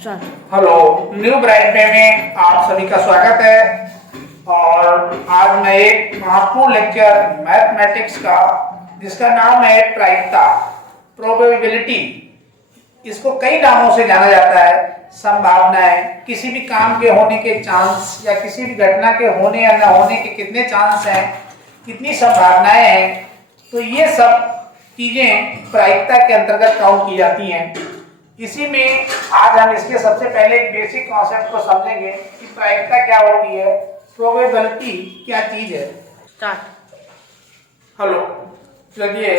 Start. Hello, new bright day में आप सभी का स्वागत है। और आज मैं एक महत्वपूर्ण लेक्चर मैथमेटिक्स का, जिसका नाम है प्रायिकता, प्रोबेबिलिटी। इसको कई नामों से जाना जाता है। संभावनाएं, किसी भी काम के होने के चांस या किसी भी घटना के होने या न होने के कितने चांस हैं, कितनी संभावनाएं हैं, तो ये सब चीजें प्रायिकता के अंतर्गत काउंट की जाती हैं। इसी में आज हम इसके सबसे पहले एक बेसिक कॉन्सेप्ट को समझेंगे कि प्रायिकता क्या होती है, प्रोबेबिलिटी क्या चीज है। स्टार्ट। हेलो, चलिए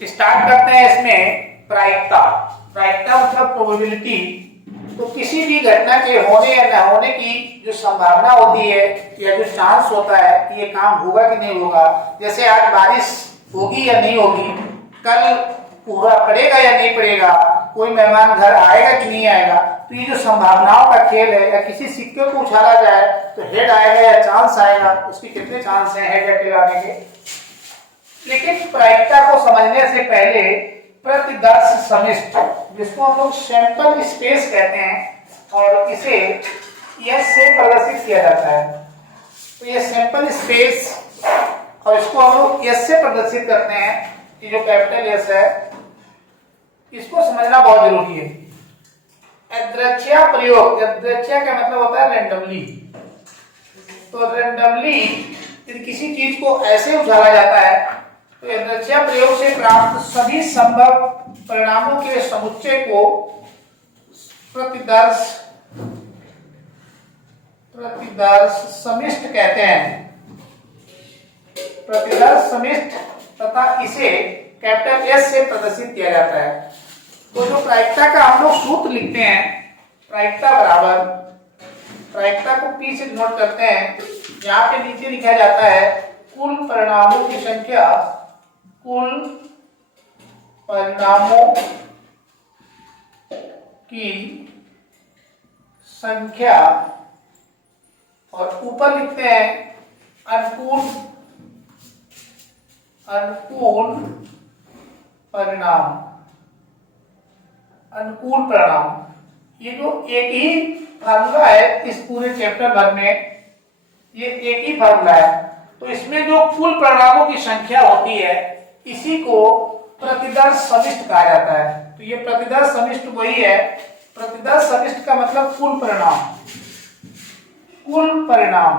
स्टार्ट करते हैं। इसमें प्रायिकता मतलब प्रोबेबिलिटी। तो किसी भी घटना के होने या न होने की जो संभावना होती है या जो चांस होता है कि ये काम होगा कि नहीं होगा, जैसे आज बारिश होगी या नहीं होगी, कल कोहरा पड़ेगा या नहीं पड़ेगा, कोई मेहमान घर आएगा कि नहीं आएगा, तो ये जो संभावनाओं का खेल है, या किसी सिक्के को उछाला जाए तो हेड आएगा या चांस आएगा, उसके कितने चांस हैं हेड या टेल आने के। लेकिन प्रायिकता को समझने से पहले प्रतिदर्श समिष्ट, जिसको हम लोग सैंपल स्पेस कहते हैं, और इसे एस से प्रदर्शित किया जाता है। तो ये सैंपल स्पेस, और इसको हम लोग एस से प्रदर्शित करते हैं। ये जो कैपिटल एस है, इसको समझना बहुत जरूरी है। यादृच्छिक प्रयोग, यादृच्छिक का मतलब होता है रैंडमली। तो रैंडमली यदि किसी चीज को ऐसे उछाला जाता है, तो यादृच्छिक प्रयोग से प्राप्त सभी संभव परिणामों के समुच्चय को प्रतिदर्श समिष्ट कहते हैं। प्रतिदर्श समिष्ट, तथा इसे कैपिटल एस से प्रदर्शित किया जाता है। तो जो प्रायिकता का हम लोग सूत्र लिखते हैं, प्रायिकता बराबर, प्रायिकता को पी से नोट करते हैं, यहाँ पे नीचे लिखा जाता है कुल परिणामों की संख्या, कुल परिणामों की संख्या, और ऊपर लिखते हैं अनुकूल परिणाम, अनुकूल परिणाम। ये जो एक ही फार्मूला है इस पूरे चैप्टर भर में, ये एक ही फार्मूला है। तो इसमें जो कुल परिणामों की संख्या होती है, इसी को प्रतिदर्श समिष्ट कहा जाता है। तो ये प्रतिदर्श समिष्ट वही है। प्रतिदर्श समिष्ट का मतलब कुल परिणाम, कुल परिणाम।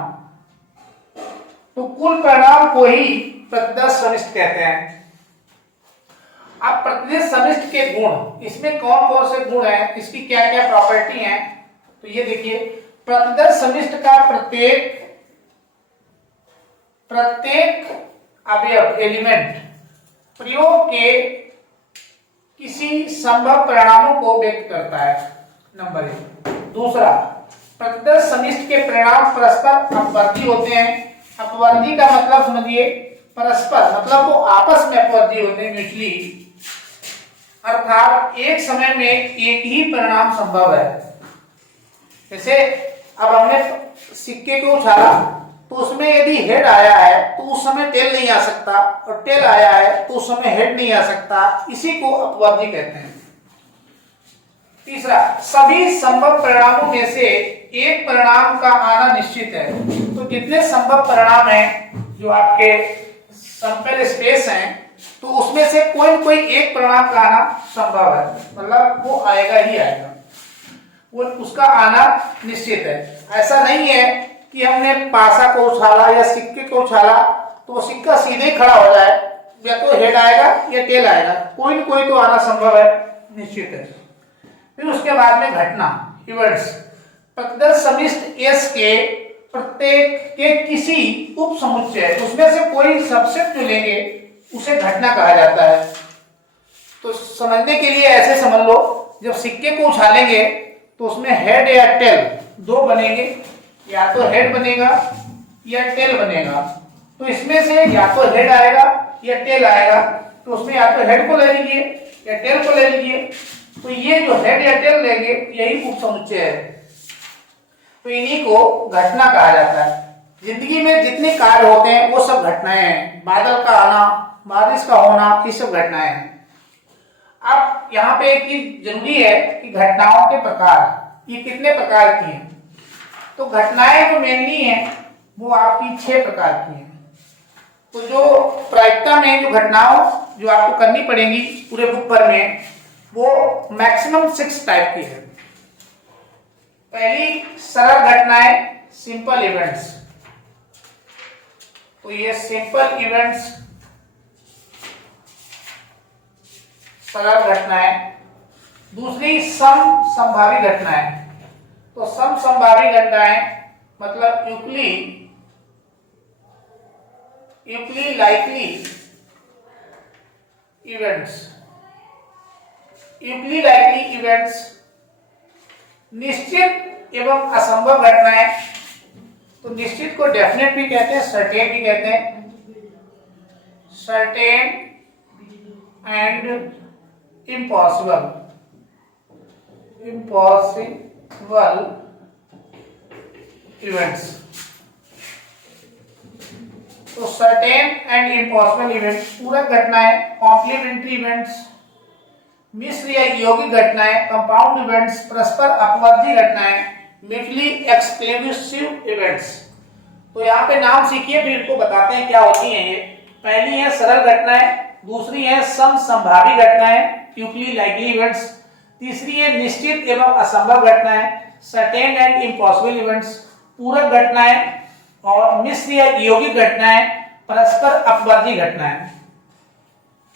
तो कुल परिणाम को ही प्रतिदर्श समिष्ट कहते हैं। अब प्रतिदर्श समिष्ट के गुण, इसमें कौन कौन से गुण हैं, इसकी क्या क्या प्रॉपर्टी हैं, तो ये देखिए। प्रतिदर्श समिष्ट का प्रत्येक अवयव, एलिमेंट, प्रयोग के किसी संभव परिणामों को व्यक्त करता है, नंबर एक। दूसरा, प्रतिदर्श समिष्ट के परिणाम परस्पर अपवर्ती होते हैं। अपवर्ती का मतलब समझिए, परस्पर मतलब वो आपस में अपवर्ती होते हैं, म्यूचुअली। अर्थात एक समय में एक ही परिणाम संभव है। जैसे अब हमने सिक्के को उछाला, तो उसमें यदि हेड आया है तो उस समय टेल नहीं आ सकता, और टेल आया है तो उस समय हेड नहीं आ सकता। इसी को अपवर्ती कहते हैं। तीसरा, सभी संभव परिणामों में से एक परिणाम का आना निश्चित है। तो जितने संभव परिणाम हैं जो आपके सैंपल स्पेस हैं, तो उसमें से कोई न कोई एक परिणाम का आना संभव है, मतलब वो आएगा ही आएगा, वो उसका आना निश्चित है। ऐसा नहीं है कि हमने पासा को उछाला या सिक्के को उछाला तो वो सिक्का सीधे खड़ा हो जाए, या तो हेड आएगा या टेल आएगा, कोई न कोई तो आना संभव है, निश्चित है। फिर उसके बाद में घटना, इवेंट्स। प्रतिदर्श समिष्ट एस के प्रत्येक के किसी उप समुच्चय, उसमें से कोई सबसेट जो लेंगे उसे घटना कहा जाता है। तो समझने के लिए ऐसे समझ लो, जब सिक्के को उछालेंगे तो उसमें हेड या टेल दो बनेंगे, या तो हेड बनेगा या टेल बनेगा। तो इसमें से या तो हेड आएगा या टेल आएगा, तो उसमें या तो हेड को ले लीजिए या टेल को ले लीजिए। तो ये जो हेड या टेल लेंगे, यही उप समुच्चय है। तो इन्हीं को घटना कहा जाता है। जिंदगी में जितने कार्य होते हैं वो सब घटनाएं हैं। बादल का आना, बारिश का होना, ये सब घटनाएं हैं। अब यहाँ पे एक चीज जरूरी है कि घटनाओं के प्रकार, ये कितने प्रकार की हैं? तो घटनाएं जो मेनली हैं वो आपकी 6 प्रकार की हैं। तो जो प्रायिकता में जो घटनाओं जो आपको करनी पड़ेंगी पूरे बुक भर में, वो मैक्सिमम 6 टाइप की है। पहली सरल घटनाएं, सिंपल इवेंट्स। तो ये सिंपल इवेंट्स, सरल घटनाएं। दूसरी समसंभावी घटनाएं। तो समसंभावी घटनाएं मतलब equally likely events. Equally likely events. निश्चित एवं असंभव घटनाएं। तो निश्चित को डेफिनेट भी कहते हैं, सर्टेन भी कहते हैं। Certain and impossible events. तो सर्टेन एंड इम्पॉसिबल इवेंट्स पूरक घटनाएं, कॉम्प्लीमेंट्री इवेंट्स, मिश्र या यौगिक घटनाएं, कंपाउंड इवेंट्स, परस्पर अपवर्ती घटनाएं, म्यूचुअली एक्सक्लूसिव इवेंट्स। तो यहाँ पे नाम सीखिए, फिर इनको बताते हैं क्या होती हैं ये। पहली है सरल घटनाएं, दूसरी है समसंभावी घटनाएं, इक्वली लाइकली इवेंट्स, तीसरी है निश्चित एवं असंभव घटनाएं, सर्टेन एंड इम्पॉसिबल इवेंट्स, पूरक घटनाएं, और मिश्र या यौगिक घटनाएं, परस्पर अपवर्ती घटनाएं।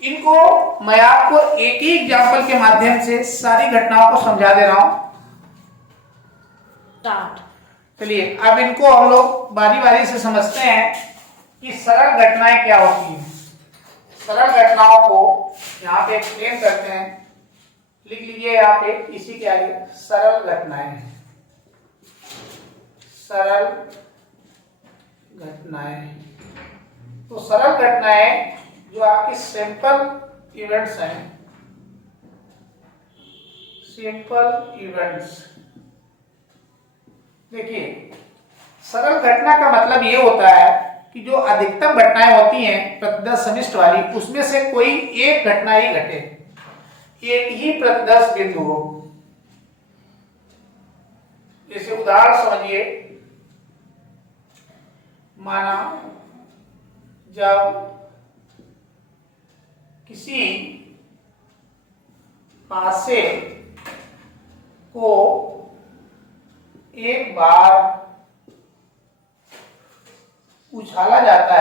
इनको मैं आपको एक ही एग्जाम्पल के माध्यम से सारी घटनाओं को समझा दे रहा हूं। चलिए अब इनको हम लोग बारी बारी से समझते हैं कि सरल घटनाएं क्या होती हैं। सरल घटनाओं को यहाँ पे एक्सप्लेन करते हैं, लिख लीजिए यहाँ पे इसी के आगे, सरल घटनाएं। सरल घटनाएं। तो सरल घटनाएं जो आपकी सिंपल इवेंट्स हैं, सिंपल इवेंट्स। देखिए सरल घटना का मतलब ये होता है कि जो अधिकतम घटनाएं होती हैं प्रतिदर्श समिष्ट वाली, उसमें से कोई एक घटना ही घटे, एक ही प्रतिदर्श बिंदु हो। जैसे उदाहरण समझिए, माना जब किसी पासे को एक बार उछाला जाता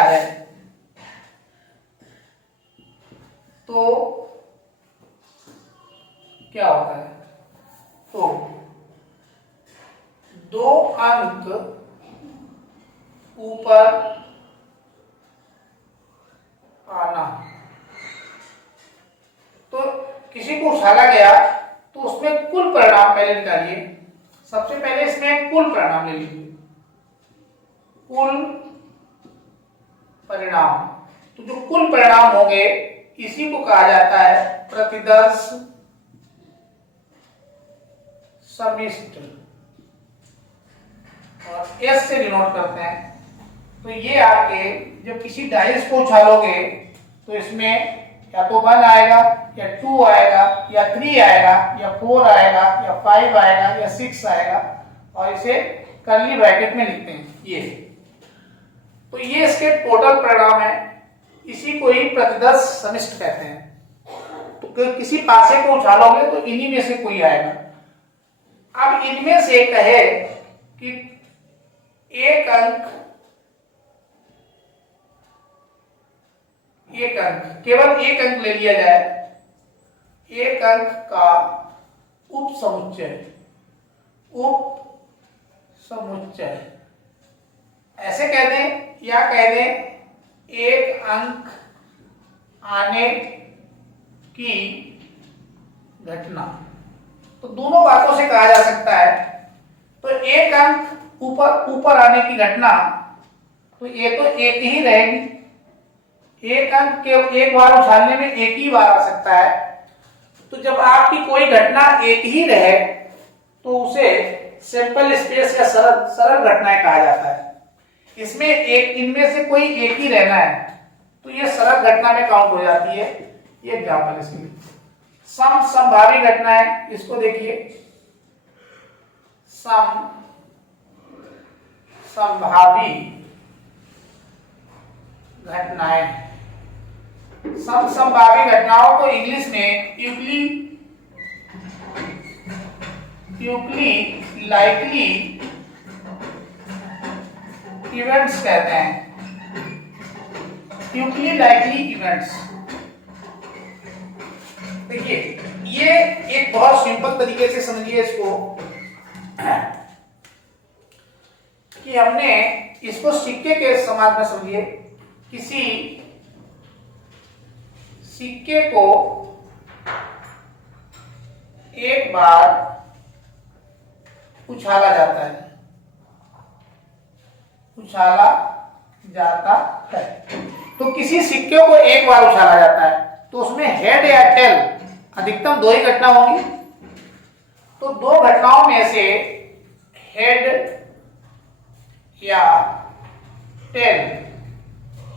है तो क्या होता है? तो 2 अंक ऊपर आना। तो किसी को उछाला गया तो उसमें कुल परिणाम पहले निकालिए। सबसे पहले इसमें कुल परिणाम ले लीजिए, कुल परिणाम। तो जो कुल परिणाम होंगे इसी को कहा जाता है प्रतिदर्श समिष्ट, और एस से डिनोट करते हैं। तो ये आपके जब किसी डाइस को उछालोगे तो इसमें या तो 1 आएगा या 2 आएगा या 3 आएगा या 4 आएगा या 5 आएगा या 6 आएगा, और इसे कर्ली ब्रैकेट में लिखते हैं ये। तो ये इसके टोटल परिणाम है, इसी को ही प्रतिदर्श समिष्ट कहते हैं। तो किसी पासे को उछालोगे तो इन्हीं में से कोई आएगा। अब इनमें से कहे कि एक अंक केवल एक अंक ले लिया जाए, एक अंक का उपसमुच्चय ऐसे कह दें, या कह दें एक अंक आने की घटना। तो दोनों बातों से कहा जा सकता है। तो एक अंक ऊपर आने की घटना, तो ये तो एक ही रहेगी। एक अंक के एक बार उछालने में एक ही बार आ सकता है। तो जब आपकी कोई घटना एक ही रहे तो उसे सिंपल स्पेस या सरल घटनाएं कहा जाता है। इसमें इनमें से कोई एक ही रहना है, तो ये सरल घटना में काउंट हो जाती है। ये एग्जाम्पल इसके लिए। समभावी घटना है, इसको देखिए। समभावी घटनाएं, समभावी घटनाओं को इंग्लिश में इक्वली लाइकली इवेंट्स कहते हैं। Equally likely events. देखिए, ये एक बहुत सिंपल तरीके से समझिए इसको कि हमने इसको सिक्के के समान में समझिए। किसी सिक्के को एक बार उछाला जाता है, उछाला जाता है। तो किसी सिक्के को एक बार उछाला जाता है तो उसमें हेड या टेल अधिकतम दो ही घटना होंगी। तो दो घटनाओं में से हेड या टेल,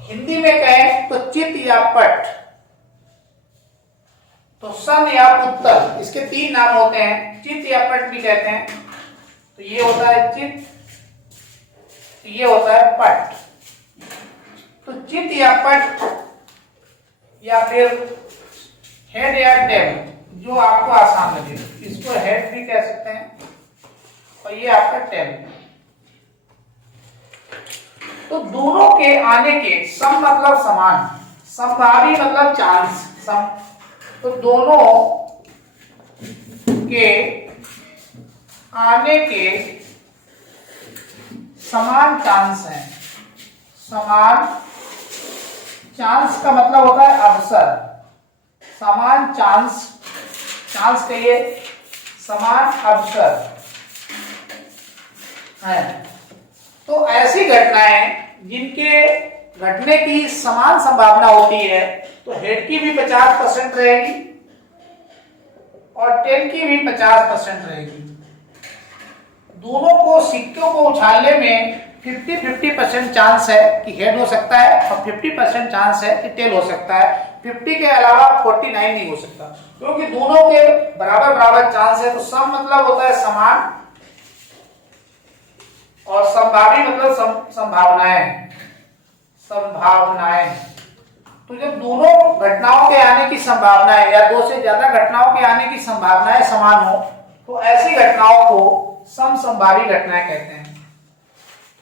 हिंदी में कहें तो चित या पट, तो सन या उत्तर, इसके तीन नाम होते हैं। चित या पट भी कहते हैं। तो ये होता है चित, ये होता है पट। तो चित या पट या फिर हेड या टेल, जो आपको आसान लगे, इसको हेड भी कह सकते हैं और ये आपका टेल। तो दोनों के आने के, सम मतलब समान, संभावी मतलब चांस, तो दोनों के आने के समान चांस हैं। समान चांस का मतलब होता है अवसर। समान चांस, चांस कहिए, समान अवसर है। तो ऐसी घटनाएं जिनके घटने की समान संभावना होती है, तो हेड की भी 50% रहेगी और टेल की भी 50% रहेगी। दोनों को, सिक्कों को उछालने में 50-50% चांस है कि हेड हो सकता है और 50% चांस है कि टेल हो सकता है। 50 के अलावा 49 नहीं हो सकता, क्योंकि दोनों के बराबर बराबर चांस है। तो सम मतलब होता है समान और संभावी मतलब संभावनाएं, संभावनाएं। तो जब दोनों घटनाओं के आने की संभावनाएं या दो से ज्यादा घटनाओं के आने की संभावनाएं समान हो, तो ऐसी घटनाओं को समसंभावी घटनाएं कहते हैं।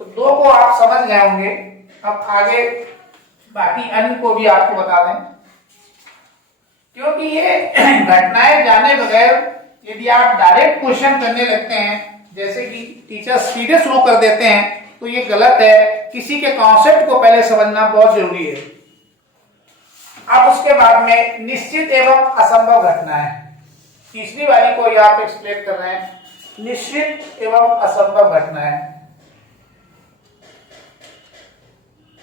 तो दो को आप समझ गए होंगे। अब आगे बाकी अन्य को भी आपको बता दें, क्योंकि ये घटनाएं जाने बगैर यदि आप डायरेक्ट क्वेश्चन करने लगते हैं, जैसे कि टीचर सीधे शुरू कर देते हैं, तो ये गलत है। किसी के कॉन्सेप्ट को पहले समझना बहुत जरूरी है। अब उसके बाद में निश्चित एवं असंभव घटनाएं, तीसरी वाली को आप एक्सप्लेन कर रहे हैं। निश्चित एवं असंभव घटनाएं,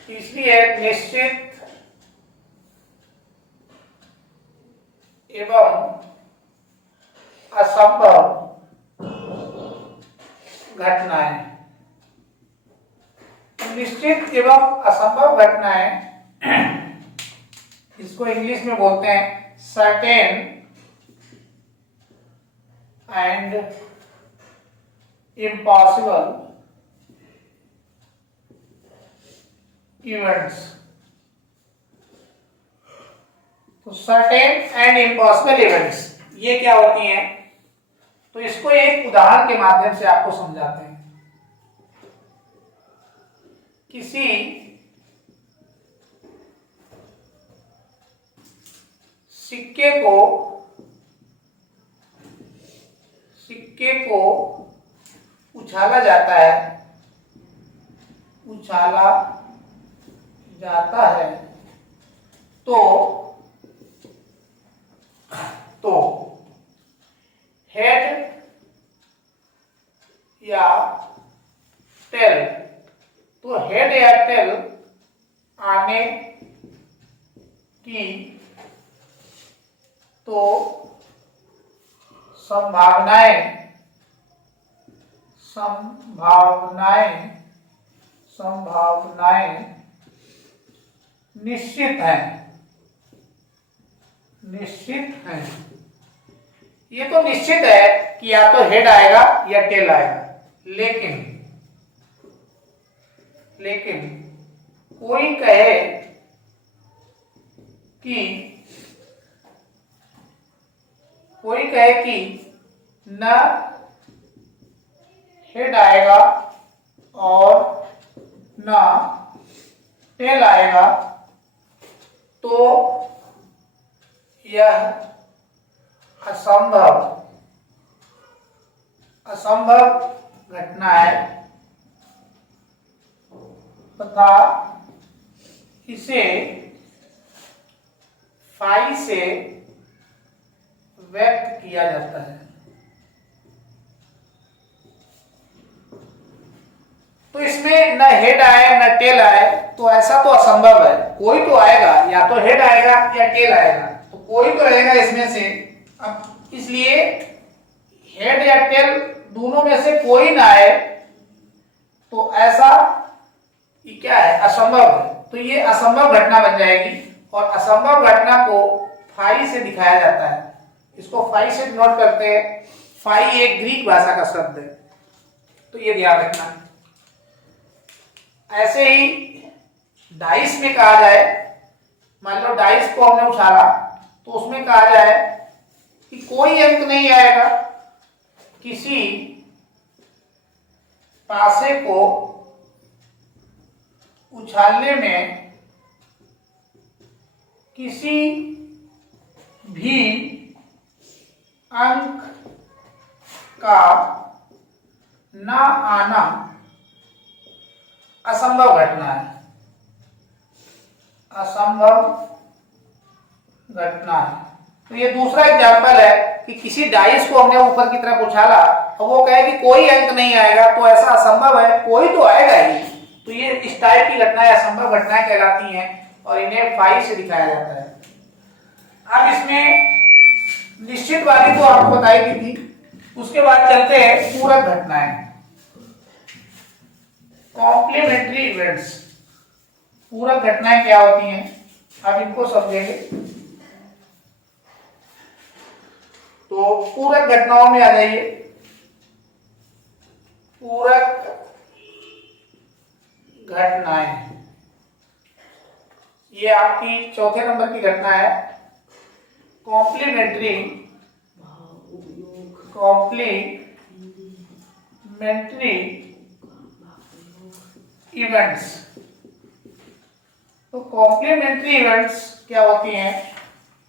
तीसरी है निश्चित एवं असंभव घटनाएं। निश्चित एवं असंभव घटनाएं, इसको इंग्लिश में बोलते हैं सर्टेन एंड इम्पॉसिबल इवेंट्स। तो सर्टेन एंड इम्पॉसिबल इवेंट्स ये क्या होती हैं? तो इसको एक उदाहरण के माध्यम से आपको समझाते हैं। किसी सिक्के को उछाला जाता है, उछाला जाता है, तो हेड या टेल, तो हेड या टेल आने की तो संभावनाएं निश्चित है, निश्चित है। ये तो निश्चित है कि या तो हेड आएगा या टेल आएगा, लेकिन कोई कहे कि न हेड आएगा और न टेल आएगा, तो यह असंभव घटना है तथा इसे फाई से व्यक्त किया जाता है। तो इसमें न हेड आए न टेल आए, तो ऐसा तो असंभव है। कोई तो आएगा, या तो हेड आएगा या टेल आएगा, तो कोई तो रहेगा इसमें से। अब इसलिए हेड या टेल दोनों में से कोई ना आए, तो ऐसा ये क्या है, असंभव है। तो ये असंभव घटना बन जाएगी, और असंभव घटना को फाई से दिखाया जाता है। इसको फाई से नोट करते हैं। फाई एक ग्रीक भाषा का शब्द है, तो ये ध्यान रखना। ऐसे ही डाइस में कहा जाए, मान लो डाइस को हमने उछाला, तो उसमें कहा जाए कि कोई अंक नहीं आएगा, किसी पासे को उछालने में किसी भी अंक का न आना असंभव घटना है, असंभव घटना है। तो ये दूसरा एग्जाम्पल है कि किसी डाइस को हमने ऊपर की तरफ उछाला और वो कहे कि कोई अंक नहीं आएगा, तो ऐसा असंभव है, कोई तो आएगा ही। तो ये इस टाइप की घटनाएं असंभव घटनाएं कहलाती हैं, और इन्हें फाई से दिखाया जाता है। अब इसमें निश्चित वाली तो आपको बताई दी थी। उसके बाद चलते हैं पूरक घटनाएं, कॉम्प्लीमेंट्री इवेंट्स। पूरक घटनाएं क्या होती हैं, अब इनको समझेंगे। तो पूरक घटनाओं में आ जाइए। पूरक घटनाएं, ये आपकी चौथे नंबर की घटना है। Complementary events. तो कॉम्प्लीमेंट्री इवेंट्स क्या होती हैं,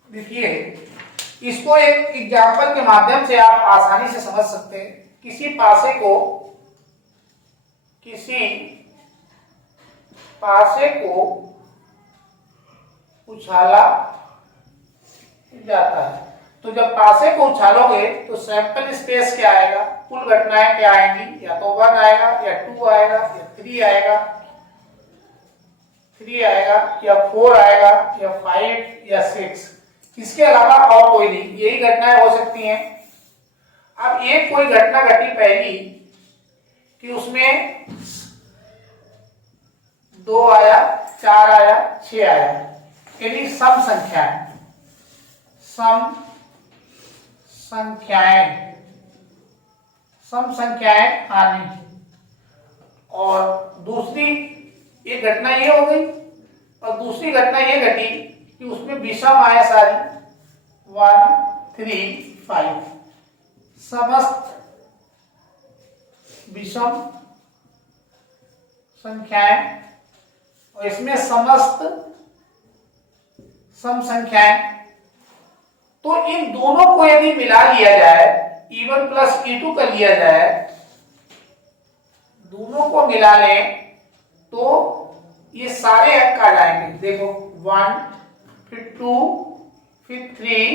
देखिए इसको एक एग्जाम्पल के माध्यम से आप आसानी से समझ सकते हैं। किसी पासे को उछाला जाता है, तो जब पासे को उछालोगे तो सैंपल स्पेस क्या आएगा, कुल घटनाएं क्या आएंगी, या तो 1 आएगा या 2 आएगा या 3 आएगा, या 4 आएगा या 5 या 6। इसके अलावा और कोई नहीं, यही घटनाएं हो सकती हैं। अब एक कोई घटना घटी पहली कि उसमें 2 आया, 4 आया, 6 आया, यानी सम संख्याएं आनी। और दूसरी एक घटना ये हो गई, और दूसरी घटना ये घटी कि उसमें विषम आया सारी, 1, 3, 5, समस्त विषम संख्याएं, और इसमें समस्त सम संख्याएं। तो इन दोनों को यदि मिला लिया जाए, E1 प्लस E2 कर लिया जाए, दोनों को मिला लें तो ये सारे अंक आ जाएंगे। देखो 1, फिर 2, फिर 3,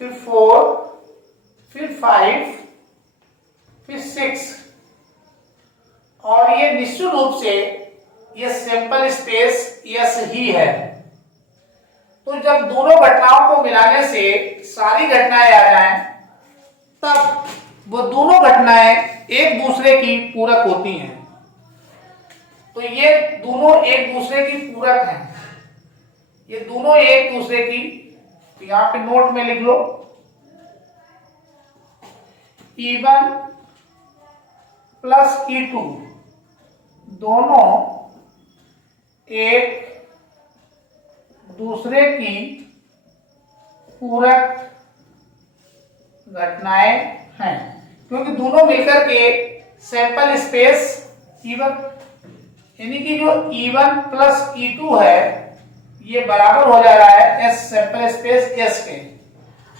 फिर 4, फिर 5, फिर 6। और ये निश्चित रूप से ये सैंपल स्पेस यस ही है। तो जब दोनों घटनाओं को मिलाने से सारी घटनाएं आ जाएं, तब वो दोनों घटनाएं एक दूसरे की पूरक होती हैं। तो ये दोनों एक दूसरे की पूरक हैं। ये दोनों एक दूसरे की, तो यहां पे नोट में लिख लो E1 प्लस E2 दोनों एक दूसरे की पूरक घटनाएं हैं, क्योंकि दोनों मिलकर के सैंपल स्पेस E1 यानी कि जो E1 प्लस E2 है ये बराबर हो जा रहा है S सैंपल स्पेस S के।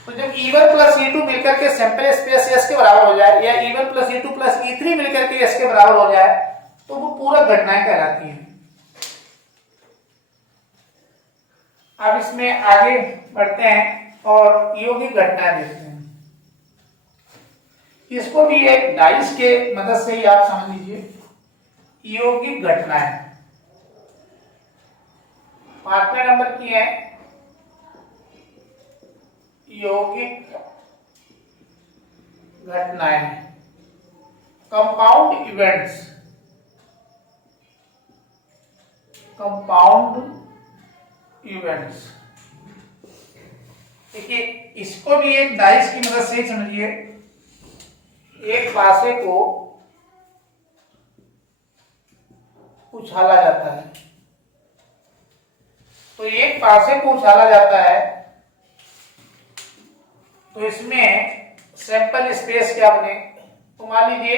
तो जब E1 प्लस E2 मिलकर के सैंपल स्पेस S के बराबर हो जाए या E1 plus E2 plus E3 मिलकर के S के बराबर हो जाए तो वो पूरक घटनाएं कहलाती हैं। अब इसमें आगे बढ़ते हैं और यौगिक घटनाएं देखते हैं। इसको भी एक डाइस के मदद से ही आप समझ लीजिए। यौगिक घटनाएं 5वें नंबर की है यौगिक घटनाएं, कंपाउंड इवेंट्स। कंपाउंड इवेंट्स देखिए, इसको भी एक डाइस की मदद से समझिए। एक पासे को उछाला जाता है, तो एक पासे को उछाला जाता है तो इसमें सैंपल स्पेस क्या बने, तो मान लीजिए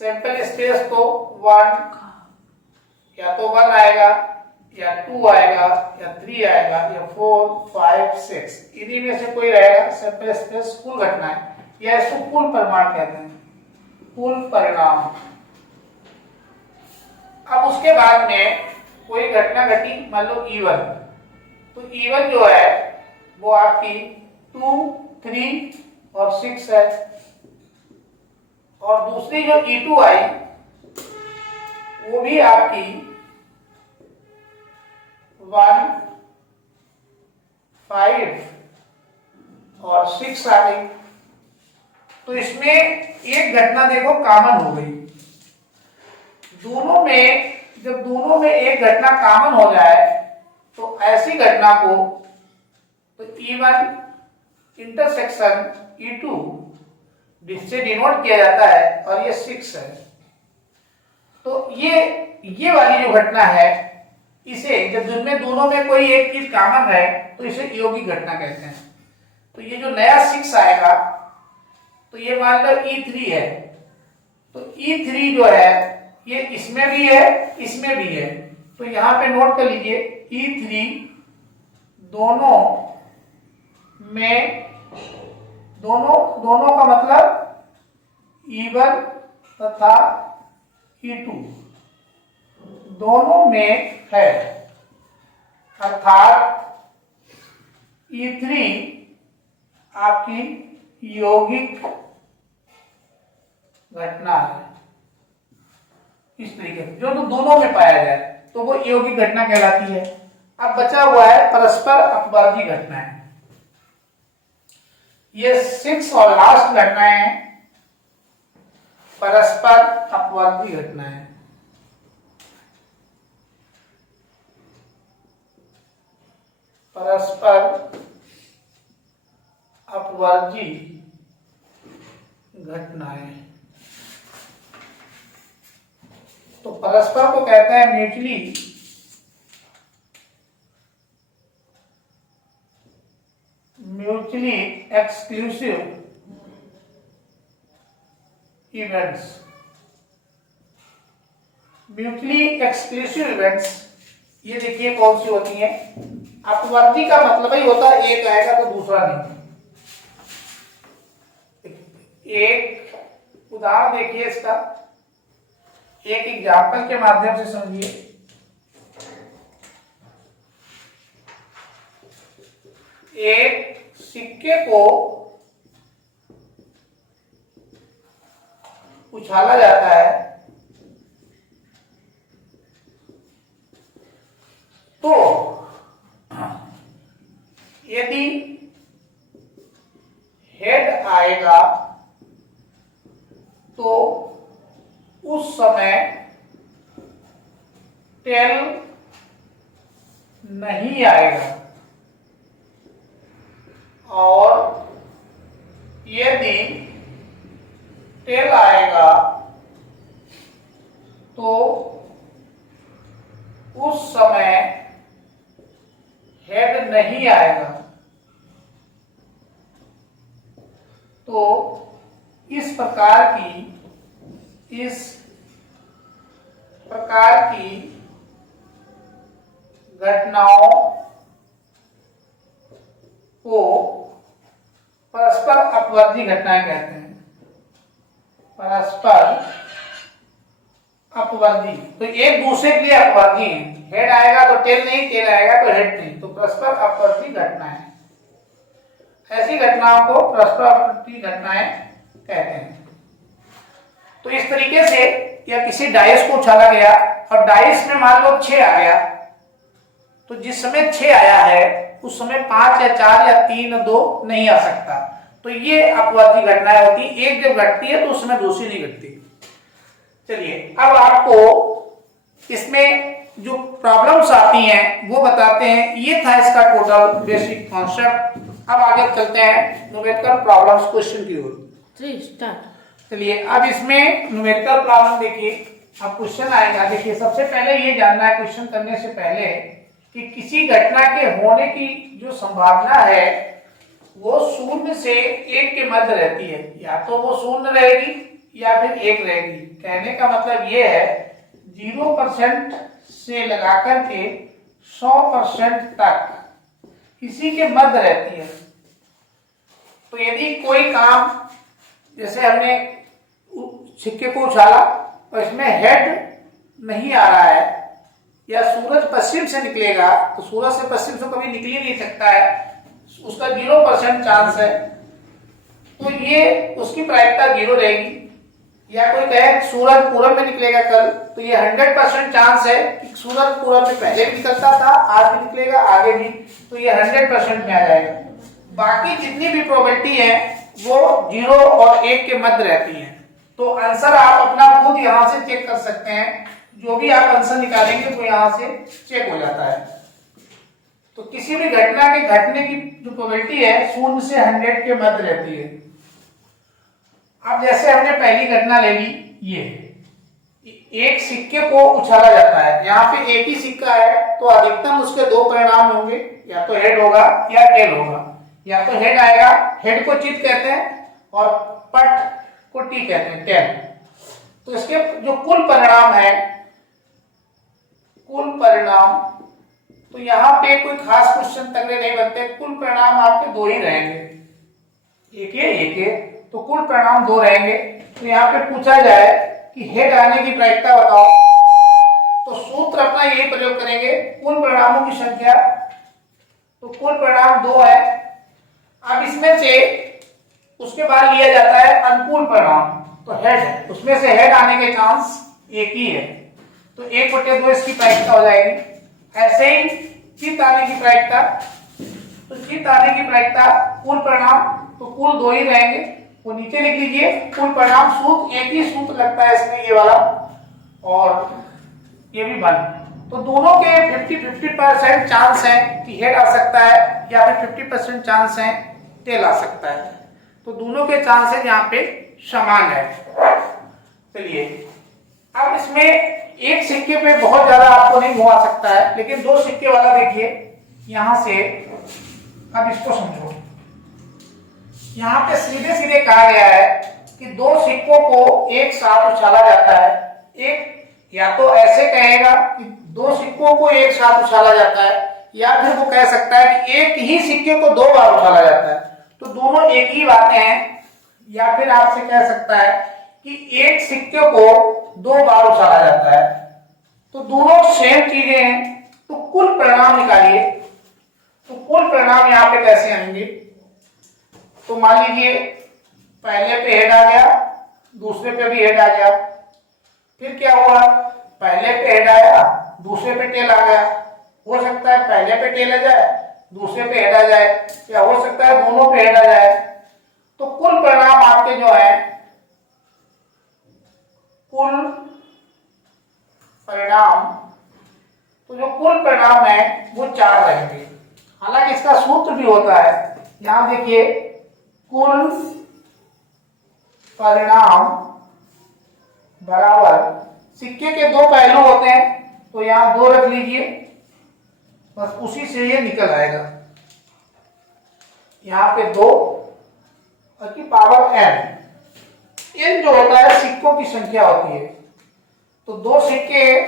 सैंपल स्पेस तो 1 या तो 1 आएगा या 2 आएगा या 3 आएगा या 4 5 6 इन्हीं में से कोई रहेगा सैंपल स्पेस कुल घटनाएं, या इसको कुल परिमाण कहते हैं, कुल परिणाम। अब उसके बाद में कोई घटना घटी, मान लो E1, तो E1 जो है वो आपकी 2 3 और 6 है, और दूसरी जो E2 आई वो भी आपकी 1 5 और 6 आ गई। तो इसमें एक घटना देखो कॉमन हो गई। दोनों में जब दोनों में एक घटना कॉमन हो जाए तो ऐसी घटना को तो E1 इंटरसेक्शन E2 जिससे डिनोट किया जाता है और ये 6 है। तो ये वाली जो घटना है इसे जब जिनमें दोनों में कोई एक चीज कॉमन है तो इसे यौगिक घटना कहते हैं। तो ये जो नया 6 आएगा तो ये मान लो E3 है, तो E3 जो है ये इसमें भी है इसमें भी है, तो यहां पे नोट कर लीजिए E3 दोनों में, दोनों का मतलब E1 तथा E2 दोनों में है, अर्थात E3 आपकी यौगिक घटना है। इस तरीके से जो तो दोनों में पाया जाए तो वो यौगिक घटना कहलाती है। अब बचा हुआ है परस्पर अपवर्ती घटनाएं। ये 6 और लास्ट घटनाएं हैं परस्पर अपवर्ती घटनाएं। परस्पर अपवर्ती घटनाएं, तो परस्पर को कहते हैं mutually exclusive events. Mutually exclusive events ये देखिए कौन सी होती हैं। अपवर्ती का मतलब ही होता है एक आएगा तो दूसरा नहीं। एक उदाहरण देखिए इसका, एक एग्जाम्पल के माध्यम से समझिए। एक सिक्के को उछाला जाता है तो यदि हेड आएगा तो उस समय टेल नहीं आएगा, और यदि टेल आएगा तो उस समय हेड नहीं आएगा। तो इस प्रकार की घटनाओं को परस्पर अपवर्ती घटनाएं कहते हैं। परस्पर अपवर्ती तो एक दूसरे के लिए अपवर्ती है। हेड आएगा तो टेल नहीं, टेल आएगा तो हेड नहीं, तो परस्पर अपवर्ती घटनाएं। ऐसी घटनाओं को परस्पर अपवर्ती घटनाएं कहते हैं। तो इस तरीके से या किसी डाइस को उछाला गया और डाइस में मान लो 6 आ गया, तो जिस समय 6 आया है उस समय 5 या 4 या 3 2 नहीं आ सकता। तो ये अपवर्ती घटनाएं होती, एक जब घटती है तो उस समय दूसरी नहीं घटती। चलिए अब आपको इसमें जो प्रॉब्लम्स आती हैं वो बताते हैं। ये था इसका टोटल बेसिक कॉन्सेप्ट। अब आगे चलते हैं न्यूमेरिकल प्रॉब्लम्स क्वेश्चन की ओर। 3 स्टार्ट। चलिए अब इसमें न्यूमेरिकल प्रॉब्लम देखिए, अब क्वेश्चन आएगा। देखिए सबसे पहले ये जानना है क्वेश्चन करने से पहले कि किसी घटना के होने की जो संभावना है वो 0 से 1 के मध्य रहती है। या तो वो 0 रहेगी या फिर 1 रहेगी। कहने का मतलब ये है 0% से लगाकर के 100% तक किसी के मध्य रहती है। तो यदि कोई काम, जैसे हमने सिक्के को उछाला और इसमें हेड नहीं आ रहा है, या सूरज पश्चिम से निकलेगा तो सूरज से पश्चिम से कभी निकल ही नहीं सकता है, उसका 0% चांस है, तो ये उसकी प्रायिकता 0 रहेगी। या कोई कहे सूरज पूरब में निकलेगा कल, तो ये 100% चांस है कि सूरज पूरब में पहले भी निकलता था, आज भी निकलेगा, आगे भी, तो ये 100% में आ जाएगा। बाकी जितनी भी प्रोबेबिलिटी है वो 0 और 1 के मध्य रहती है। तो आंसर आप अपना खुद यहां से चेक कर सकते हैं। जो भी आप आंसर निकालेंगे वो यहां से चेक हो जाता है। तो किसी भी घटना के घटने की जो प्रोबेबिलिटी है 0 से 100 के मध्य रहती है। अब जैसे हमने पहली घटना ले ली, ये एक सिक्के को उछाला जाता है, यहाँ पे एक ही सिक्का है तो अधिकतम उसके 2 परिणाम होंगे, या तो हेड होगा या टेल होगा। या तो हेड आएगा, हेड को चित कहते हैं, और पट को टी कहते हैं, टेल। तो इसके जो कुल परिणाम है, कुल परिणाम, तो यहाँ पे कोई खास क्वेश्चन तगड़े नहीं बनते। कुल परिणाम आपके 2 ही रहेंगे, एक तो कुल परिणाम 2 रहेंगे। तो यहाँ पे पूछा जाए कि हेड आने की प्रायिकता बताओ, तो सूत्र अपना यही प्रयोग करेंगे, कुल परिणामों की संख्या। तो कुल परिणाम 2 है। अब इसमें से उसके बाद लिया जाता है अनुकूल परिणाम, तो हेड, उसमें से हेड आने के चांस 1 ही है, तो 1/2 इसकी प्रायिकता हो जाएगी। ऐसे ही चित आने की प्रायिकता, तो चित आने की प्रायिकता कुल परिणाम, तो कुल 2 ही रहेंगे, वो नीचे लिख लीजिए। कुल परिणाम सूत्र, एक ही सूत्र लगता है इसमें, ये वाला और ये भी 1। तो दोनों के 50-50% चांस है कि हेड आ सकता है, या फिर 50% चांस है टेल आ सकता है। तो दोनों के चांसेस यहाँ पे समान है। चलिए अब इसमें एक सिक्के पे बहुत ज्यादा आपको नहीं घुमा सकता है, लेकिन 2 सिक्के वाला देखिए यहां से। अब इसको समझो, यहाँ पे सीधे सीधे कहा गया है कि 2 सिक्कों को एक साथ उछाला जाता है। एक, या तो ऐसे कहेगा कि 2 सिक्कों को एक साथ उछाला जाता है, या फिर वो कह सकता है कि एक ही सिक्के को 2 बार उछाला जाता है। तो दोनों एक ही बातें हैं। या फिर आपसे कह सकता है कि एक सिक्के को 2 बार उछाला जाता है, तो दोनों सेम चीजें हैं। तो कुल परिणाम निकालिए। तो कुल परिणाम यहाँ पे कैसे आएंगे? तो मान लीजिए पहले पे हेड आ गया, दूसरे पे भी हेड आ गया, फिर क्या हुआ, पहले पे हेड आया, दूसरे पे टेल आ गया। हो सकता है पहले पे टेल आ जाए, दूसरे पे हेड आ जाए, या हो सकता है दोनों पे हेड आ जाए। तो कुल परिणाम आपके जो है, कुल परिणाम, तो जो कुल परिणाम है वो 4 रहेंगे। हालांकि इसका सूत्र भी होता है, यहां देखिए, कुल परिणाम बराबर, सिक्के के 2 पहलू होते हैं तो यहां 2 रख लीजिए, बस उसी से ये निकल आएगा। यहां पे 2 की पावर n, n जो होता है सिक्कों की संख्या होती है। तो 2 सिक्के,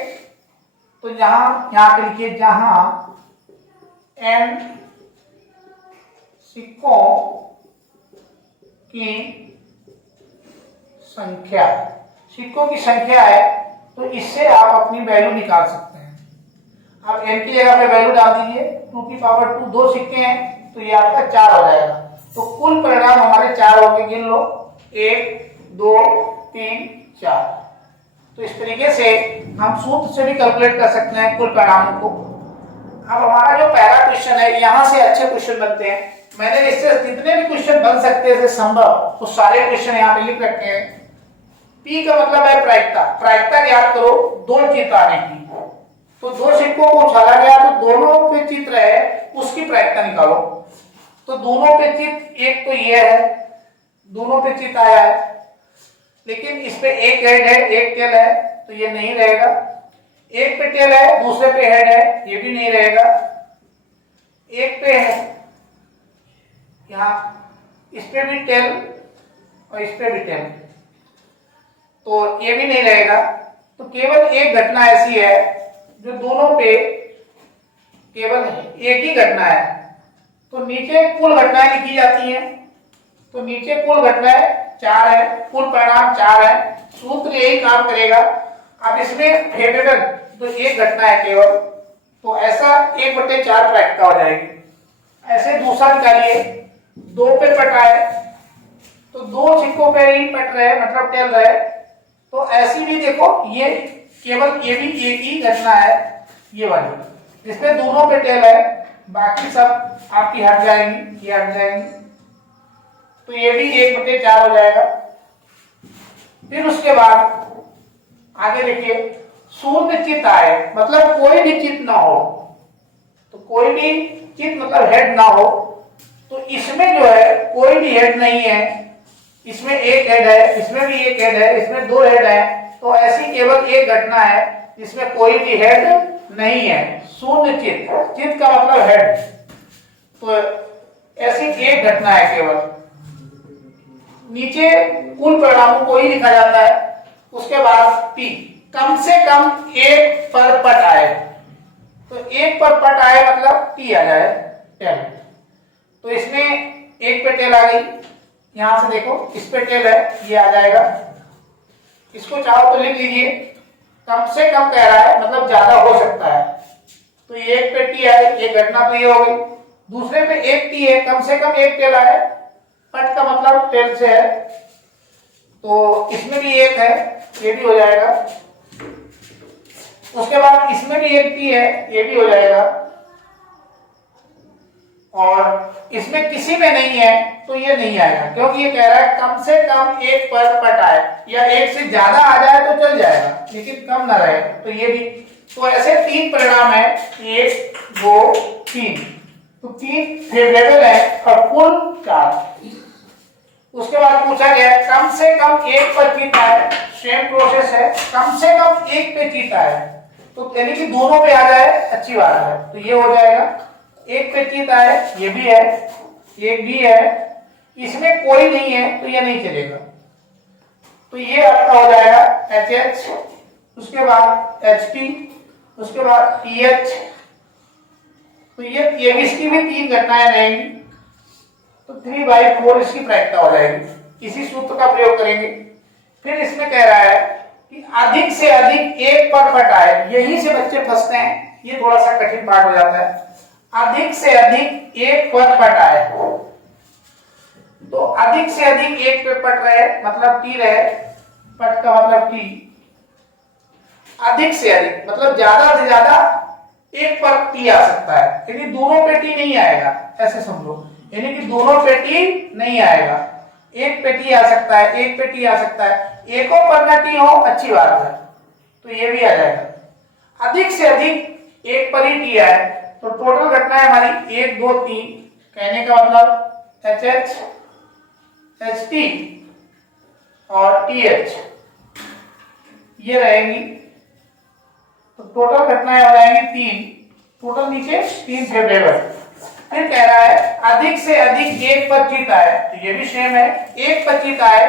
तो यहां पे लिखिए, जहां n सिक्कों की संख्या, सिक्कों की संख्या है, तो इससे आप अपनी वैल्यू निकाल सकते हैं। आप n की जगह पे वैल्यू डाल दीजिए 2 की पावर 2, 2 सिक्के हैं तो ये आपका 4 हो जाएगा। तो कुल परिणाम हमारे 4 हो गए, गिन लो, 1 2 3 4। तो इस तरीके से हम सूत्र से भी कैलकुलेट कर सकते हैं कुल परिणामों को। अब हमारा जो पहला क्वेश्चन है, यहां से अच्छे क्वेश्चन बनते हैं। मैंने इससे जितने भी क्वेश्चन बन सकते हैं संभव, तो सारे क्वेश्चन यहाँ पे लिख रखे हैं। P का मतलब है प्रायिकता, प्रायिकता ज्ञात करो 2 चित्र आने की। तो 2 सिक्कों को उछाला गया तो दोनों पे चित्र है, उसकी प्रायिकता निकालो। तो दोनों पे चित्र, एक तो ये है, दोनों पे चित्र आया है, लेकिन इस पे एक हेड है एक टेल है, तो ये नहीं रहेगा। एक पे टेल है दूसरे पे हेड है, ये भी नहीं रहेगा। एक पे है, यहाँ इस पे भी टेल और इस पे भी टेल, तो ये भी नहीं रहेगा। तो केवल एक घटना ऐसी है जो दोनों पे केवल एक ही घटना है। तो नीचे कुल घटनाएं लिखी जाती हैं, तो नीचे कुल घटनाएं 4 है, कुल परिणाम 4 है, सूत्र यही काम करेगा। अब इसमें फेवरेबल तो एक घटना है केवल, तो ऐसा 1/4 प्रायिकता हो जाएगी। ऐसे दूसरा निकालिए, 2 पे पट आए तो 2 सिक्कों पे ही पट रहे, मतलब टेल रहे, तो ऐसी भी देखो, ये केवल ये भी एक ही घटना है, ये वाली, इसमें दोनों पे टेल है, बाकी सब आपकी हट जाएंगी, ये हट जाएंगी, तो ये भी 1/4 हो जाएगा। फिर उसके बाद आगे देखिए, शून्य चित्त आए, मतलब कोई भी चित्त ना हो, तो कोई भी चित्त मतलब हेड ना हो, तो इसमें जो है कोई भी हेड नहीं है, इसमें एक हेड है, इसमें भी एक हेड है, इसमें 2 हेड है, तो ऐसी केवल एक घटना है जिसमें कोई भी हेड नहीं है, शून्य चित्त, चित्त का मतलब हेड, तो ऐसी एक घटना है केवल। नीचे कुल परिणामों को ही लिखा जाता है। उसके बाद P, कम से कम एक पर पट आए, तो एक पर पट आए मतलब P आ जाए, टेल। तो इसमें एक पे टेल आ गई, यहां से देखो इस पे टेल है, ये आ जाएगा। इसको चाहो तो लिख लीजिए, कम से कम कह रहा है मतलब ज्यादा हो सकता है, तो एक पे टी आए, एक घटना तो ये हो गई। दूसरे पे एक टी है, कम से कम एक टेल आए, पट का मतलब टेल से है, तो इसमें भी एक है, ये भी हो जाएगा। उसके बाद इसमें भी एक टी है, ये भी हो जाएगा, और इसमें किसी में नहीं है तो ये नहीं आएगा, क्योंकि ये कह रहा है कम से कम एक पर पट आए, या एक से ज्यादा आ जाए तो चल जाएगा, लेकिन कम ना रहे, तो ये भी। तो ऐसे 3 परिणाम है, 1 2 3, तो 3 फेवरेबल है और कुल 4। उसके बाद पूछा गया कम से कम एक पर चित्त आए, सेम प्रोसेस है, कम से कम एक पे चित्त आए, तो यानी कि दोनों पे आ जाए, अच्छी बात है, तो ये हो जाएगा। एक पे चित्त आए, ये भी है, एक भी है, इसमें कोई नहीं है तो ये नहीं चलेगा, तो ये आपका हो जाएगा HH, उसके बाद HP, उसके बाद PH, तो ये इसकी भी 3 घटनाएं रहेंगी, तो 3/4 इसकी प्रायिकता हो जाएगी। इसी सूत्र का प्रयोग करेंगे। फिर इसमें कह रहा है कि अधिक से अधिक एक पर पट आए, यहीं से बच्चे फंसते हैं, ये थोड़ा सा कठिन पार्ट हो जाता है। अधिक से अधिक एक पर पट आए, तो अधिक से अधिक एक पे पट रहे मतलब टी रहे, पट का मतलब टी, अधिक से अधिक मतलब ज्यादा से ज्यादा एक पर टी आ सकता है, यानी दोनों पे टी नहीं आएगा, ऐसे समझो, यानी कि दोनों पे टी नहीं आएगा, एक पे टी आ सकता है, एक पे टी आ सकता है, एको पर ना टी हो, अच्छी बात है, तो ये भी आ जाएगा। अधिक से अधिक एक पर ही टी है, तो टोटल घटना है हमारी 1 2 3, कहने का मतलब एच एच टी और टी एच ये रहेगी, तो टोटल घटनाएं हो जाएंगी 3, टोटल नीचे 3 फेवरेबल। फिर कह रहा है अधिक से अधिक एक पर जीत आए, तो ये भी सेम है, एक पर जीत आए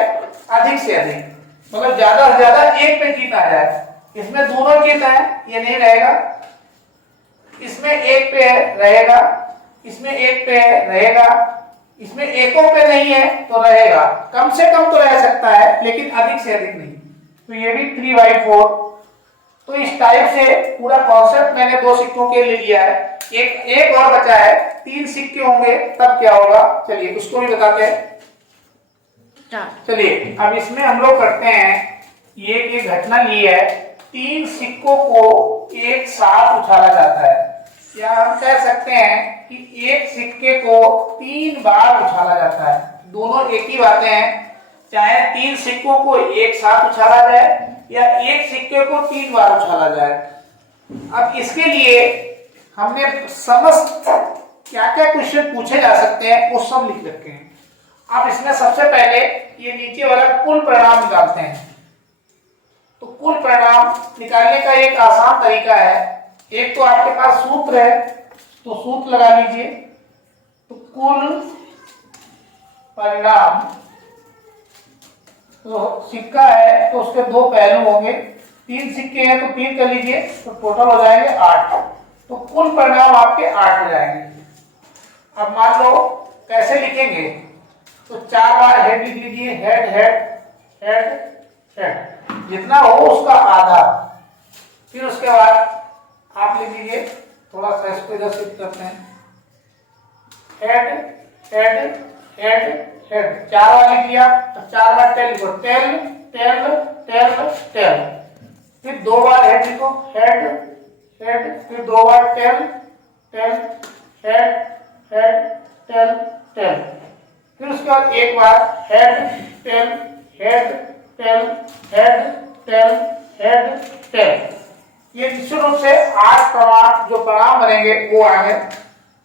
अधिक से अधिक, मतलब ज्यादा से ज्यादा एक पे जीत आ जाए। इसमें दोनों जीत आए ये नहीं रहेगा, इसमें एक पे रहेगा, इसमें एक पे रहेगा, इसमें एकों पे नहीं है तो रहेगा, कम से कम तो रह सकता है लेकिन अधिक से अधिक नहीं, तो ये भी 3/4। तो इस टाइप से पूरा कॉन्सेप्ट मैंने 2 सिक्कों के लिए लिया है, एक और बचा है, 3 सिक्के होंगे तब क्या होगा, चलिए उसको भी बताते हैं। चलिए अब इसमें हम लोग करते हैं, ये घटना ली है, 3 सिक्कों को एक साथ उछाला जाता है, या हम कह सकते हैं कि एक सिक्के को 3 बार उछाला जाता है, दोनों एक ही बातें हैं, चाहे 3 सिक्कों को एक साथ उछाला जाए या एक सिक्के को 3 बार उछाला जाए। अब इसके लिए हमने समस्त क्या क्या क्वेश्चन पूछे जा सकते हैं वो सब लिख रखे हैं। अब इसमें सबसे पहले ये नीचे वाला कुल परिणाम निकालते हैं, तो कुल परिणाम निकालने का एक आसान तरीका है, एक तो आपके पास सूत्र है तो सूत्र लगा लीजिए, तो कुल परिणाम, तो सिक्का है तो उसके 2 पहलू होंगे, 3 सिक्के हैं तो 3 कर लीजिए, तो टोटल हो जाएंगे 8, तो कुल परिणाम आपके 8 हो जाएंगे। अब मान लो कैसे लिखेंगे, तो 4 बार हेड लिख लीजिए, हेड हेड हेड हेड, जितना हो उसका आधा, फिर उसके बाद आप लिख लीजिए, थोड़ा सा इसको इधर शिफ्ट करते हैं, हेड हेड हेड हेड, 4 बार लिख लिया, तो 4 बार टेल लिखो, टेल टेल टेल टेल, फिर 2 बार हेड लिखो, हेड हेड, फिर 2 बार tail tail head head tail tail, फिर उसके बाद एक बार head tail head tail head tail head tail. ये निश्चित रूप से 8 प्रमाण जो परिणाम बनेंगे वो आएंगे,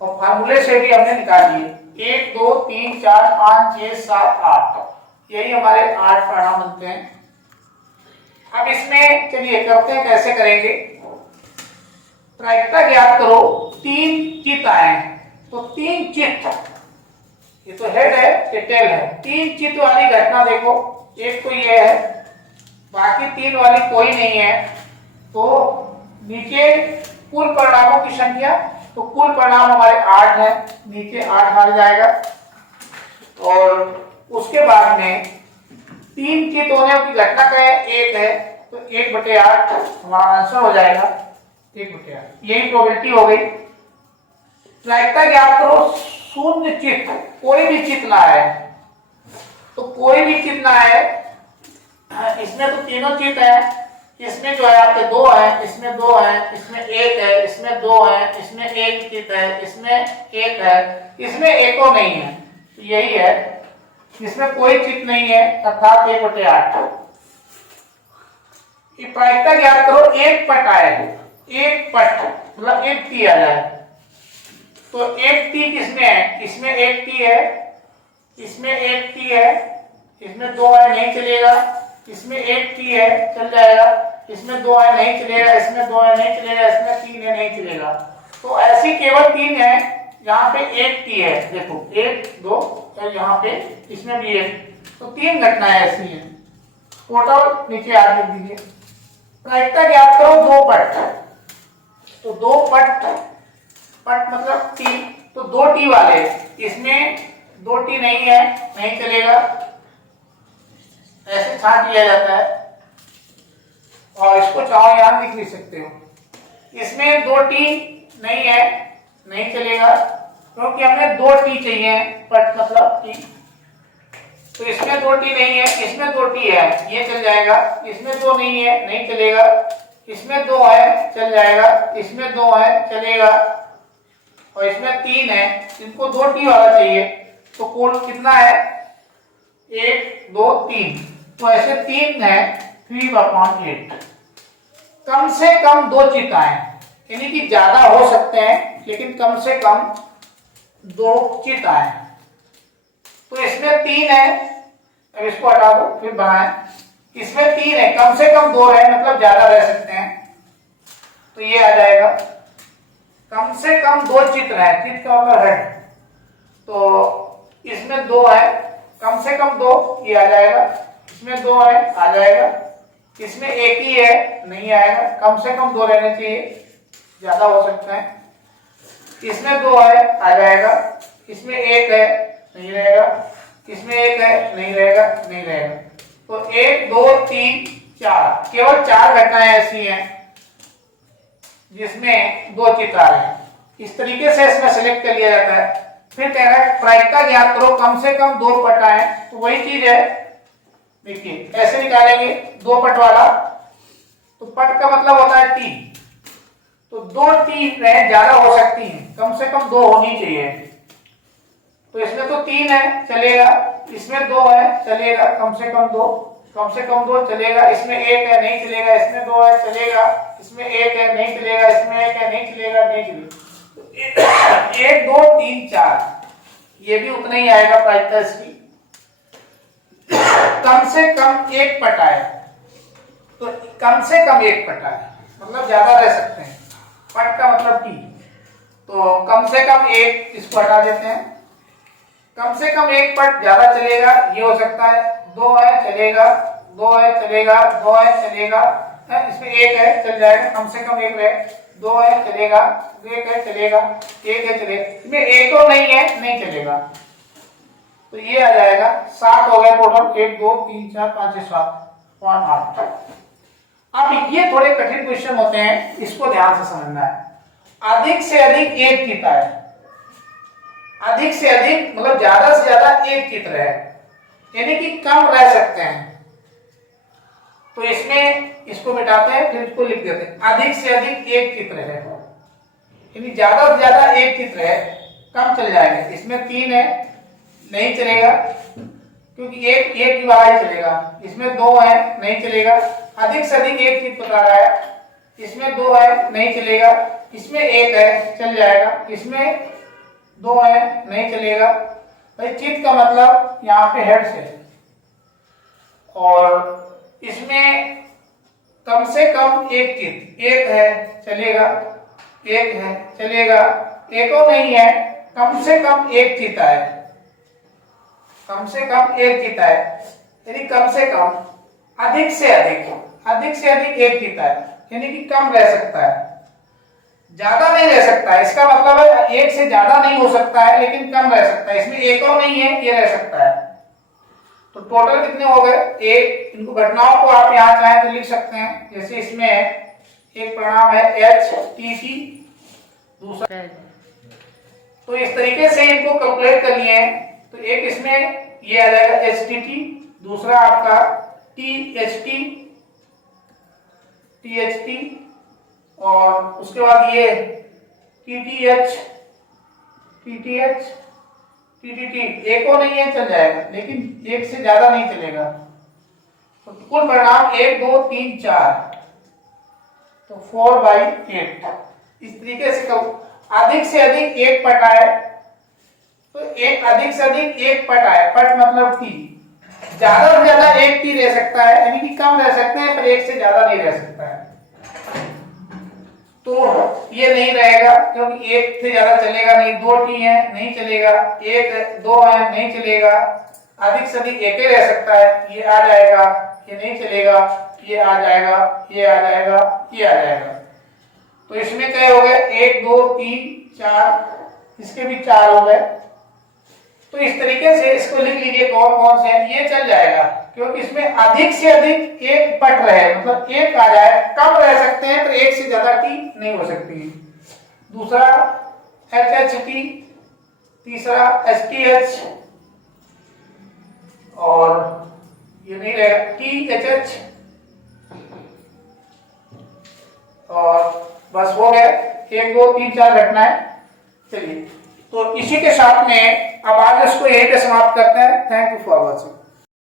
और फार्मूले से भी हमने निकाल लिए, 1 2 3 4 5 6 7 8, यही हमारे 8 परिणाम बनते हैं। अब इसमें चलिए करते हैं, कैसे करेंगे, प्रायिकता ज्ञात करो, 3 चित्त आए, तो 3 चित्त, ये तो हेड है ये टेल है, 3 चित्त वाली घटना देखो, एक तो ये है, बाकी 3 वाली कोई नहीं है, तो नीचे कुल परिणामों की संख्या, तो कुल परिणाम हमारे 8 है, नीचे 8 आ जाएगा, और उसके बाद में 3 चित्त होने की घटना का 1 है, तो 1/8 हमारा आंसर हो जाएगा, 1/8, यही प्रोबेबिलिटी हो गई। प्रायिकता ज्ञात करो, शून्य चित्त, कोई भी चित्त ना है, तो कोई भी चित्त ना है, इसमें तो तीनों चित्त है, इसमें जो है आपके 2 है, इसमें 2 है, इसमें 1 है, इसमें 2 है, इसमें 1 चित्त है, इसमें 1 है, इसमें एको नहीं है, तो यही है, इसमें कोई चित्त नहीं है, अर्थात 1/8। प्रायिकता ज्ञात करो, 1 पट आए, 1 पट मतलब 1 टी आ जाए, तो 1 टी किसमें है, इसमें 1 टी है, इसमें 1 टी है, इसमें 2 है नहीं चलेगा, इसमें 1 टी है चल जाएगा, इसमें 2 है नहीं चलेगा, इसमें 2 है नहीं चलेगा, इसमें 3 है नहीं चलेगा, तो ऐसी केवल 3 है यहाँ पे 1 टी है, देखो 1 2 और यहाँ पे इसमें भी 1, तो 3 घटनाएं ऐसी हैं, टोटल नीचे आ लिख दीजिए। प्रायिकता ज्ञात करो 2 पट, तो 2 पट, पट मतलब टी, तो 2 टी वाले, इसमें 2 टी नहीं है नहीं चलेगा, ऐसे छांट लिया जाता है, और इसको चाहो यहां लिख भी सकते हो, इसमें 2 टी नहीं है नहीं चलेगा, क्योंकि हमें 2 टी चाहिए, पट मतलब टी, तो इसमें 2 टी नहीं है, इसमें 2 टी है ये चल जाएगा, इसमें 2 नहीं है नहीं चलेगा, इसमें 2 है चल जाएगा, इसमें 2 है चलेगा, और इसमें 3 है, इनको 2 टी वाला चाहिए, तो कुल कितना है 1 2 3, तो ऐसे 3 है 3/8, कम से कम 2 चित्त आए, यानी कि ज्यादा हो सकते हैं लेकिन कम से कम 2 चित आए। तो इसमें 3 है, अब इसको हटा दो फिर बनाए। इसमें 3 है, कम से कम 2 है, मतलब ज्यादा रह सकते हैं। तो ये आ जाएगा कम से कम 2 चित्र है, चित्र का मतलब हेड। तो इसमें 2 है, कम से कम 2, ये आ जाएगा। इसमें 2 है, आ जाएगा। इसमें 1 ही है, नहीं आएगा। कम से कम 2 रहने चाहिए, ज्यादा हो सकता है। इसमें 2 है, आ जाएगा। इसमें 1 है, नहीं रहेगा। इसमें 1 है, नहीं रहेगा, नहीं रहेगा। तो 1 2 3 4, केवल 4 घटनाएं ऐसी हैं जिसमें 2 चित्र आ रहे हैं। इस तरीके से इसमें सिलेक्ट कर लिया जाता है। फिर कह रहा है प्रायिकता ज्ञात करो, कम से कम 2 पट आए। तो वही चीज है, देखिए ऐसे निकालेंगे 2 पट वाला। तो पट का मतलब होता है टी, तो 2 टी ज्यादा हो सकती हैं, कम से कम 2 होनी चाहिए। तो इसमें तो 3 है, चलेगा। इसमें 2 है, चलेगा। कम से कम 2, कम से कम 2 चलेगा। इसमें 1 है, नहीं चलेगा। इसमें 2 है, चलेगा। इसमें 1 है, नहीं चलेगा। इसमें 1 है, नहीं चलेगा, नहीं चलेगा। तो 1 2 3 4, ये भी उतना ही आएगा प्रायिकता इसकी। कम से कम 1 पट आए, तो कम से कम 1 पट आए, मतलब ज्यादा रह सकते हैं। पट का मतलब टी, तो कम से कम 1, इसको हटा देते हैं। कम से कम 1 पट ज्यादा चलेगा, ये हो सकता है। 2 है, चलेगा। 2 है, चलेगा। 2 है, चलेगा। इसमें 1 है, चल जाएगा। कम से कम 1 रहे। 2 है, चलेगा। 1 है, चलेगा। 1 है, चलेगा। इसमें 1 तो नहीं है, नहीं चलेगा। तो ये आ जाएगा 7 हो गए टोटल। 1 2 3 4 5 6 7 8। अब ये थोड़े कठिन क्वेश्चन होते हैं, इसको ध्यान से समझना है। अधिक से अधिक 1 चित्र है, अधिक से अधिक मतलब ज्यादा से ज्यादा 1 चित्र है, यानी कि कम रह सकते हैं। तो इसमें इसको मिटाते हैं, फिर इसको लिख देते हैं। अधिक से अधिक 1 चित्र है, यानी ज्यादा से ज्यादा 1 चित्र है, कम चल जाएंगे। इसमें 3 है, नहीं चलेगा, क्योंकि एक की बार ही चलेगा। इसमें 2 है, नहीं चलेगा। अधिक से अधिक 1 चित्र बता रहा है। इसमें 2 है, नहीं चलेगा। इसमें 1 है, चल जाएगा। इसमें 2 है, नहीं चलेगा। भाई चित्त का मतलब यहाँ पे हेड से, और इसमें कम से कम 1 चित्त। 1 है, चलेगा। 1 है, चलेगा। 1 नहीं है, कम से कम 1 चित्त है, कम से कम 1 चित्त है, यानी कम से कम। अधिक से अधिक 1 चित्त है, यानी कि कम रह सकता है, ज्यादा नहीं रह सकता है। इसका मतलब है 1 से ज्यादा नहीं हो सकता है, लेकिन कम रह सकता है। इसमें 1 और नहीं है, ये रह सकता है। तो टोटल कितने हो गए? 1। इनको घटनाओं को आप यहाँ चाहें तो लिख सकते हैं। जैसे इसमें एक परिणाम है HTT, दूसरा। तो इस तरीके से इनको कैलकुलेट कर लिए हैं। तो एक इसमें ये आ जाएगा HTT, दूसरा आपका THT, और उसके बाद ये TTH, TTT। 1 को नहीं है, चल जाएगा, लेकिन 1 से ज्यादा नहीं चलेगा। तो कुल परिणाम 1 2 3 4, तो 4/8। इस तरीके से अधिक से अधिक 1 पट आए, तो एक अधिक से अधिक 1 पट आए। पट मतलब टी, ज्यादा से ज्यादा 1 टी रह सकता है, यानी कि कम रह सकते हैं, पर 1 से ज्यादा नहीं रह सकता है। तो ये नहीं रहेगा, क्योंकि 1 से ज्यादा चलेगा नहीं। 2 टी है, नहीं चलेगा। 1 2 है, नहीं चलेगा। अधिक से अधिक 1 ही रह सकता है, ये आ जाएगा। ये नहीं चलेगा, ये आ जाएगा, ये आ जाएगा, ये आ जाएगा। तो इसमें क्या हो गए? 1 2 3 4, इसके भी 4 हो गए। तो इस तरीके से इसको लिख लीजिए कौन कौन से हैं, ये चल जाएगा, क्योंकि इसमें अधिक से अधिक 1 पट रहे, मतलब 1 आ जाए। कम रह सकते हैं, तो 1 से ज्यादा टी नहीं हो सकती। दूसरा HHT, तीसरा STH, और ये नहीं रहेगा THH, और बस हो गए 1 2 3 4 घटनाएं। चलिए, तो इसी के साथ में अब आज इसको यहीं पे समाप्त करते हैं। Thank you for watching.